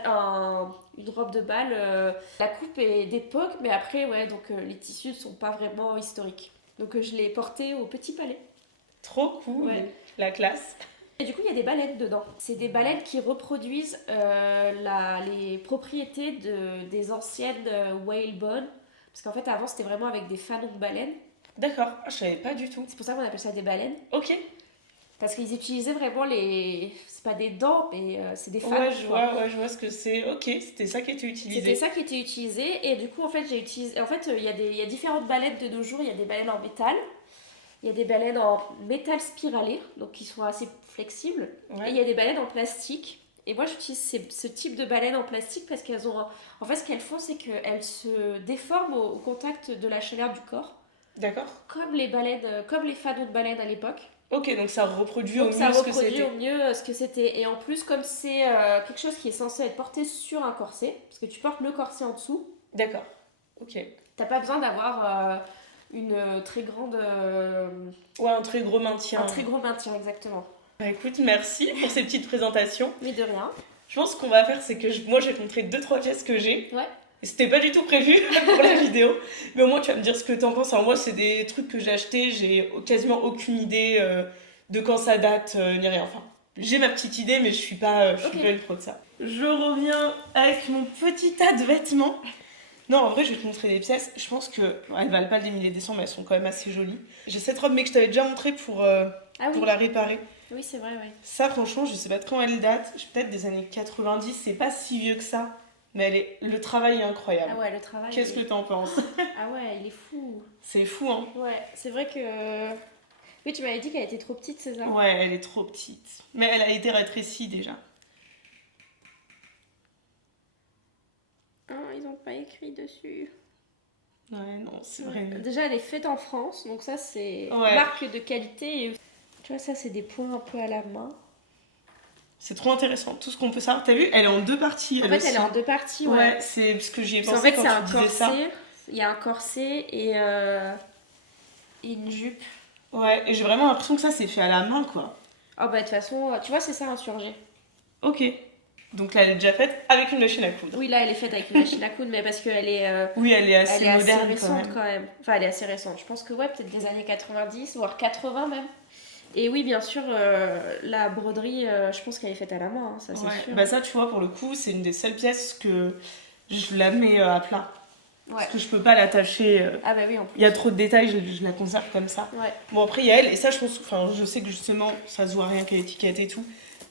une robe de bal. La coupe est d'époque, mais après, donc les tissus ne sont pas vraiment historiques. Donc je l'ai porté au Petit Palais. Trop cool, la classe. Et du coup, il y a des baleines dedans. C'est des baleines qui reproduisent les propriétés des anciennes whalebone. Parce qu'en fait, avant, c'était vraiment avec des fanons de baleines. D'accord, je savais pas du tout. C'est pour ça qu'on appelle ça des baleines. Ok. Parce qu'ils utilisaient vraiment c'est pas des dents, mais c'est des fanons. Ouais, je vois ce que c'est. Ok, c'était ça qui était utilisé. C'était ça qui était utilisé. Et du coup, en fait, j'ai utilisé... En fait, il y a différentes baleines de nos jours. Il y a des baleines en métal. Il y a des baleines en métal spiralé, donc qui sont assez flexibles. Et il y a des baleines en plastique. Et moi, j'utilise ce type de baleines en plastique parce qu'elles ont... En fait, ce qu'elles font, c'est qu'elles se déforment au contact de la chaleur du corps. D'accord. Comme les fanons de baleines à l'époque. Ok, donc ça reproduit au mieux ce que c'était. Ça reproduit au mieux ce que c'était. Et en plus, comme c'est quelque chose qui est censé être porté sur un corset, parce que tu portes le corset en dessous. D'accord, ok. T'as pas besoin d'avoir... une très grande... un très gros maintien. Un très gros maintien, exactement. Bah écoute, merci pour ces petites présentations. Mais de rien. Je pense qu'on va faire, c'est que moi, je vais te montrer 2-3 pièces que j'ai. Ouais. Et c'était pas du tout prévu pour la vidéo. Mais au moins, tu vas me dire ce que t'en penses. Alors, moi, c'est des trucs que j'ai achetés. J'ai quasiment aucune idée de quand ça date, ni rien. Enfin, j'ai ma petite idée, mais je suis pas une pro de ça. Je reviens avec mon petit tas de vêtements. Non, en vrai, je vais te montrer des pièces. Je pense qu'elles valent pas le démilé des cents, mais elles sont quand même assez jolies. J'ai cette robe, mais que je t'avais déjà montrée pour la réparer. Oui, c'est vrai, oui. Ça, franchement, je sais pas de quand elle date. Peut-être des années 90. C'est pas si vieux que ça. Mais le travail est incroyable. Ah ouais, le travail. Qu'est-ce que t'en penses? Ah ouais, il est fou. C'est fou, hein? Ouais, c'est vrai que... Oui, tu m'avais dit qu'elle était trop petite, c'est ça? Ouais, elle est trop petite. Mais elle a été rétrécie déjà. Ah, ils ont pas écrit dessus. Ouais, non, c'est vrai. Déjà, elle est faite en France, donc ça, c'est marque de qualité. Et... Tu vois, ça, c'est des points un peu à la main. C'est trop intéressant, tout ce qu'on peut savoir. T'as vu, elle est en 2 parties. En fait, elle est en 2 parties, ouais. Ouais, c'est parce que j'y ai Parce pensé qu'en fait, quand c'est un tu disais ça. corset. Il y a un corset et une jupe. Ouais, et j'ai vraiment l'impression que ça, c'est fait à la main, quoi. Oh bah de toute façon, tu vois, c'est ça, insurgé. Ok. Donc là, elle est déjà faite avec une machine à coudre. Oui, là, elle est faite avec une machine à coudre, mais parce qu'elle est, Oui, elle est assez elle est assez moderne récente quand quand même. même. Enfin, elle est assez récente. Je pense que, ouais, peut-être des années 90, voire 80 même. Et oui, bien sûr, la broderie, je pense qu'elle est faite à la main, hein, ça c'est Ouais, sûr. bah ça, tu vois, pour le coup, c'est une des seules pièces que je la mets à plat. Ouais. Parce que je peux pas l'attacher. Ah bah oui, en plus. Il y a trop de détails, je la conserve comme ça. Ouais. Bon, après, il y a elle, et ça, je pense, enfin, je sais que justement, ça se voit rien qu'à l'étiquette et tout.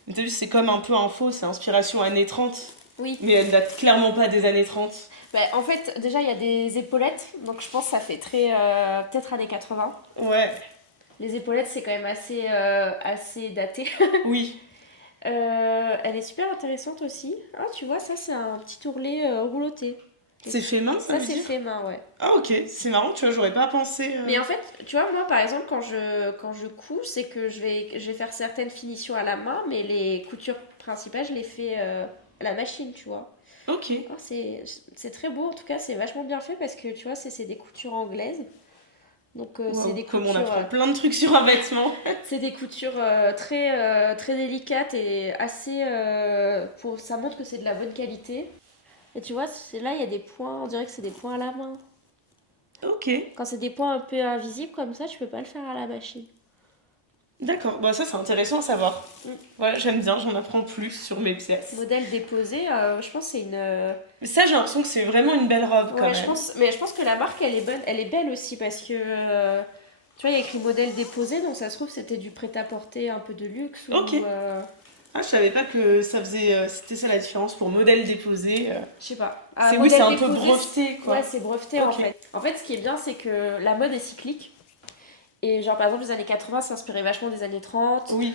Mais t'as vu, c'est comme un peu un faux, c'est inspiration années 30. Oui. Mais elle date clairement pas des années 30. Bah, en fait, déjà, il y a des épaulettes, donc je pense que ça fait très, peut-être années 80. Ouais, Les épaulettes, c'est quand même assez daté. oui. Elle est super intéressante aussi. Ah, tu vois, ça, c'est un petit ourlet rouloté. C'est fait main, ça Ça, veut c'est dire fait main, ouais. Ah, ok, c'est marrant, tu vois, j'aurais pas pensé. Mais en fait, tu vois, moi, par exemple, quand je couds, c'est que je vais faire certaines finitions à la main, mais les coutures principales, je les fais à la machine, tu vois. Ok. Oh, c'est très beau, en tout cas, c'est vachement bien fait parce que, tu vois, c'est des coutures anglaises. Donc, c'est Wow, des comme on coutures, apprend plein de trucs sur un vêtement. c'est des coutures très délicates et assez. Ça montre que c'est de la bonne qualité. Et tu vois, là, il y a des points, on dirait que c'est des points à la main. Ok, Quand c'est des points un peu invisibles comme ça, tu peux pas le faire à la machine. d'accord, bah ça c'est intéressant à savoir. Mm. Ouais, j'aime bien, j'en apprends plus sur mes pièces. Modèle déposé, je pense que c'est une. Mais ça, j'ai l'impression que c'est vraiment une belle robe quand Ouais, même. mais je pense que la marque elle est bonne, elle est belle aussi parce que tu vois, il y a écrit modèle déposé, donc ça se trouve c'était du prêt-à-porter un peu de luxe. Ok. Ou, Ah, je savais pas que ça faisait. C'était ça la différence pour modèle déposé. je sais pas. Oui, Modèle c'est un peu déposé, breveté quoi. ouais, c'est breveté en Ok. fait. En fait, ce qui est bien, c'est que la mode est cyclique. Et genre, par exemple, les années 80 s'inspiraient vachement des années 30. Oui.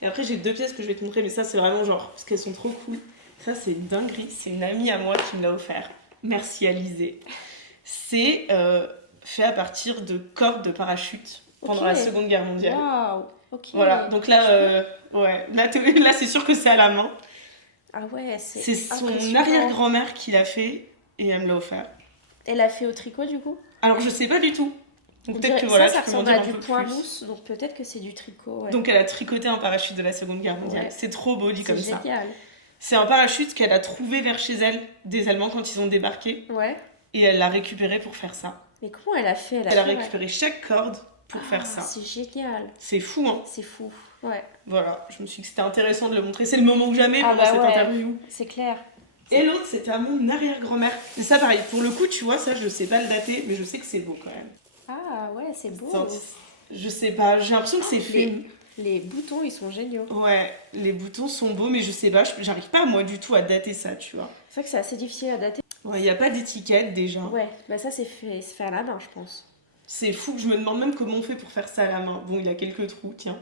Et après, j'ai 2 pièces que je vais te montrer, mais ça, c'est vraiment genre. Parce qu'elles sont trop cool. Ça, c'est une dinguerie. C'est une amie à moi qui me l'a offert. Merci Alizé. C'est fait à partir de cordes de parachute pendant Ok. la Seconde Guerre mondiale. Waouh, ok. Voilà, donc là, ouais, là c'est sûr que c'est à la main. Ah ouais, C'est c'est son impressionnant. arrière-grand-mère qui l'a fait et elle me l'a offert. Elle a fait au tricot du coup. Alors je sais pas du tout. Donc On peut-être dirait- que voilà, ça tu peux m'en ressemble dire à un du peu point plus. mousse, donc peut-être que c'est du tricot. Ouais. Donc elle a tricoté un parachute de la Seconde Guerre mondiale. Ouais. C'est trop beau dit C'est comme ça. génial. C'est un parachute qu'elle a trouvé vers chez elle des Allemands quand ils ont débarqué Ouais. et elle l'a récupéré pour faire ça. Mais comment elle a fait Elle a fait, récupéré chaque corde pour faire ça. C'est génial. C'est fou hein. C'est fou. Ouais. Voilà, je me suis dit que c'était intéressant de le montrer. C'est le moment ou jamais Ah pendant bah cette ouais. interview. C'est clair. Et l'autre, c'était à mon arrière-grand-mère. Et ça, pareil, pour le coup, tu vois, ça, je sais pas le dater, mais je sais que c'est beau quand même. Ah ouais, c'est beau. Je sais pas, j'ai l'impression que c'est fait. Les boutons, ils sont géniaux. Ouais, les boutons sont beaux, mais je sais pas, j'arrive pas moi du tout à dater ça, tu vois. C'est vrai que c'est assez difficile à dater. Ouais, y a pas d'étiquette déjà. Ouais, bah ça c'est fait à la main, je pense. C'est fou, je me demande même comment on fait pour faire ça à la main. Bon, il y a quelques trous, tiens.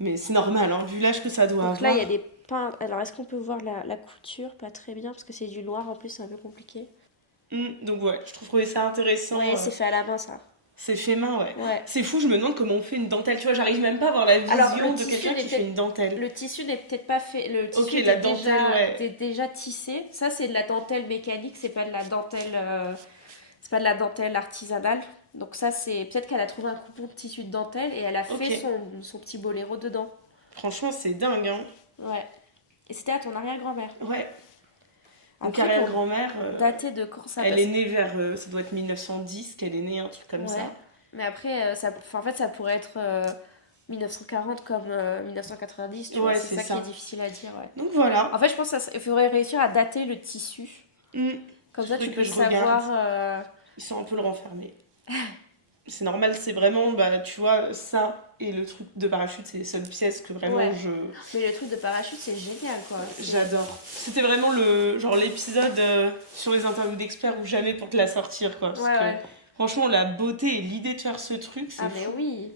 Mais c'est normal, hein, vu l'âge que ça doit Donc avoir. là, il y a des peintes. Alors, est-ce qu'on peut voir la couture? Pas très bien, parce que c'est du noir en plus, c'est un peu compliqué. Donc ouais, je trouvais ça intéressant. Ouais, c'est fait à la main, ça. C'est fait main, ouais. Ouais. C'est fou, je me demande comment on fait une dentelle. Tu vois, j'arrive même pas à avoir la vision Alors, le de tissu quelqu'un qui n'était- fait une dentelle. Le tissu n'est peut-être pas fait. Le tissu Ok, était la dentelle, ouais. était déjà tissé. Ça, c'est de la dentelle mécanique, c'est pas de la dentelle. C'est pas de la dentelle artisanale. Donc, ça, c'est. Peut-être qu'elle a trouvé un coupon de tissu de dentelle et elle a Ok. fait son petit boléro dedans. Franchement, c'est dingue, hein. Ouais. Et c'était à ton arrière-grand-mère. Ouais. Donc, Après, arrière-grand-mère, daté de quand ça elle passe. est née vers, ça doit être 1910 qu'elle est née, un truc comme Ouais. ça. Mais après, en fait, ça pourrait être 1940 comme 1990, tu vois, Ouais, c'est c'est ça ça. qui est difficile à dire. Ouais. Donc voilà. En fait, je pense qu'il faudrait réussir à dater le tissu. Comme ça, Faudrait tu que peux je savoir. Ils sont un peu le renfermer. C'est normal, c'est vraiment, bah, tu vois, ça et le truc de parachute, c'est les seules pièces que vraiment Ouais. Mais le truc de parachute, c'est génial, quoi. j'adore. C'était vraiment l'épisode sur les interviews d'experts ou jamais pour te la sortir, quoi. Parce que, franchement, la beauté et l'idée de faire ce truc, c'est Ah, mais fou. oui.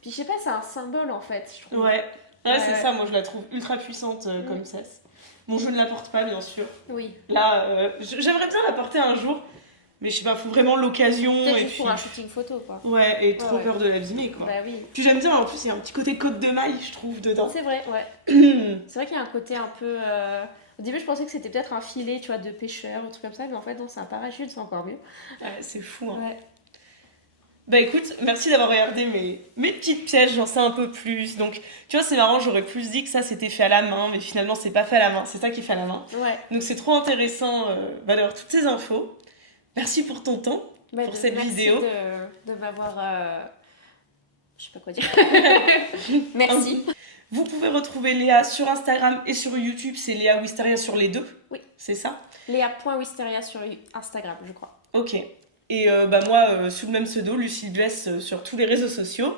Puis je sais pas, c'est un symbole en fait, je trouve. Ouais, Ouais. c'est ça, moi je la trouve ultra puissante comme cesse. Bon, je ne la porte pas, bien sûr. Oui. Là, j'aimerais bien la porter un jour, Mais je sais pas, faut vraiment l'occasion. Peut-être Et juste puis... pour un shooting photo, quoi. Ouais, et trop Ouais. peur de l'abîmer, quoi. Bah oui. Puis j'aime bien, en plus, il y a un petit côté côte de maille, je trouve, dedans. C'est vrai, ouais. C'est vrai qu'il y a un côté un peu. Au début, je pensais que c'était peut-être un filet, tu vois, de pêcheur, un truc comme ça, mais en fait, non, c'est un parachute, c'est encore mieux. Ouais, c'est fou, hein. Ouais. Bah écoute, merci d'avoir regardé mes petites pièges, j'en sais un peu plus. Donc, tu vois, c'est marrant, j'aurais plus dit que ça c'était fait à la main, mais finalement c'est pas fait à la main, c'est ça qui est fait à la main. Ouais. Donc c'est trop intéressant d'avoir toutes ces infos. Merci pour ton temps, Bah, pour cette vidéo. De m'avoir. Je sais pas quoi dire. Merci. Vous pouvez retrouver Léa sur Instagram et sur YouTube, c'est Léa Wisteria sur les deux. Oui. C'est ça? Léa.wisteria sur Instagram, je crois. Ok. Et bah moi, sous le même pseudo, Lucille Bless sur tous les réseaux sociaux.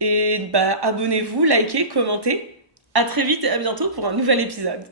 Et bah abonnez-vous, likez, commentez. À très vite et à bientôt pour un nouvel épisode.